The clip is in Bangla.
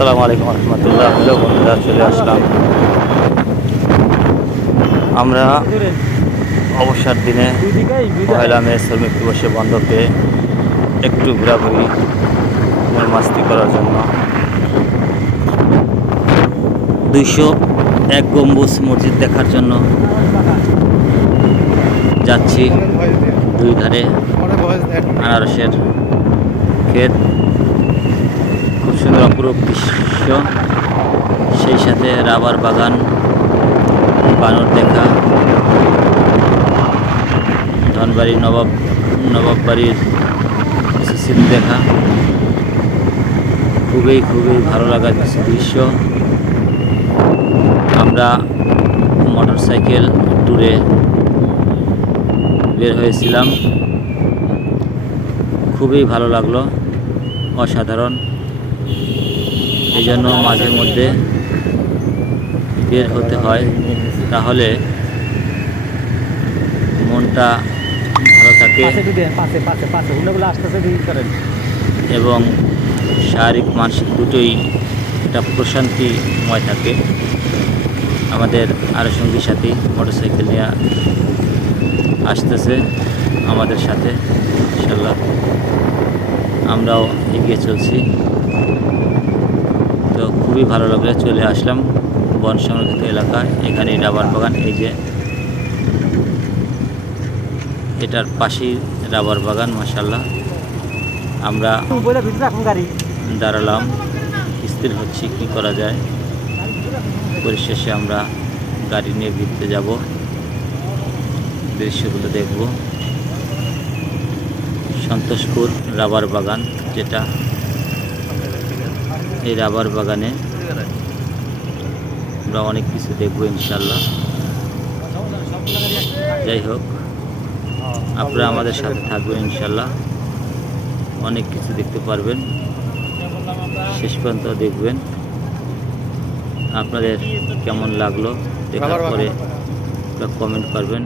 আসসালামু আলাইকুম রহমতুল্লাহ। হ্যালো বন্ধুরা, চলে আসলাম আমরা অবসর দিনে পহেলা মে শ্রমিক দিবসে বন্ধ পেয়ে একটু ঘোরাঘুরি মাস্তি করার জন্য 201 গম্বুজ মসজিদ দেখার জন্য যাচ্ছি। দুই ধারে আনারসের ক্ষেত, খুব সুন্দর অপরূপ দৃশ্য, সেই সাথে রাবার বাগান, বানর দেখা, ধনবাড়ি নবাব বাড়ির স্মৃতি দেখা, খুবই ভালো লাগার দৃশ্য। আমরা মোটরসাইকেল ট্যুরে বের হয়েছিলাম, খুবই ভালো লাগলো, অসাধারণ। এই জন্য মাঝে মধ্যে বের হতে হয়, তাহলে মনটা ভালো থাকে এবং শারীরিক মানসিক দুটোই একটা প্রশান্তিময় থাকে। আমাদের আরও সঙ্গী সাথী মোটরসাইকেল নিয়ে আসতেছে আমাদের সাথে, ইনশাল্লাহ আমরাও এগিয়ে চলছি। তো খুবই ভালো লাগলে চলে আসলাম বন সংরক্ষিত এলাকায়। এখানে রাবার বাগান, এই যে এটার পাশেই রাবার বাগান, মাশাআল্লাহ। আমরা দাঁড়ালাম, স্থির হচ্ছি কি করা যায়। পরিশেষে আমরা গাড়ি নিয়ে ভিতরে যাব, দৃশ্যগুলো দেখব। সন্তোষপুর রাবার বাগান, যেটা এই রাবার বাগানে আমরা অনেক কিছু দেখবো ইনশাল্লাহ। যাই হোক, আপনারা আমাদের সাথে থাকবেন, ইনশাল্লাহ অনেক কিছু দেখতে পারবেন, শেষ পর্যন্ত দেখবেন। আপনাদের কেমন লাগলো দেখার পরে কমেন্ট করবেন।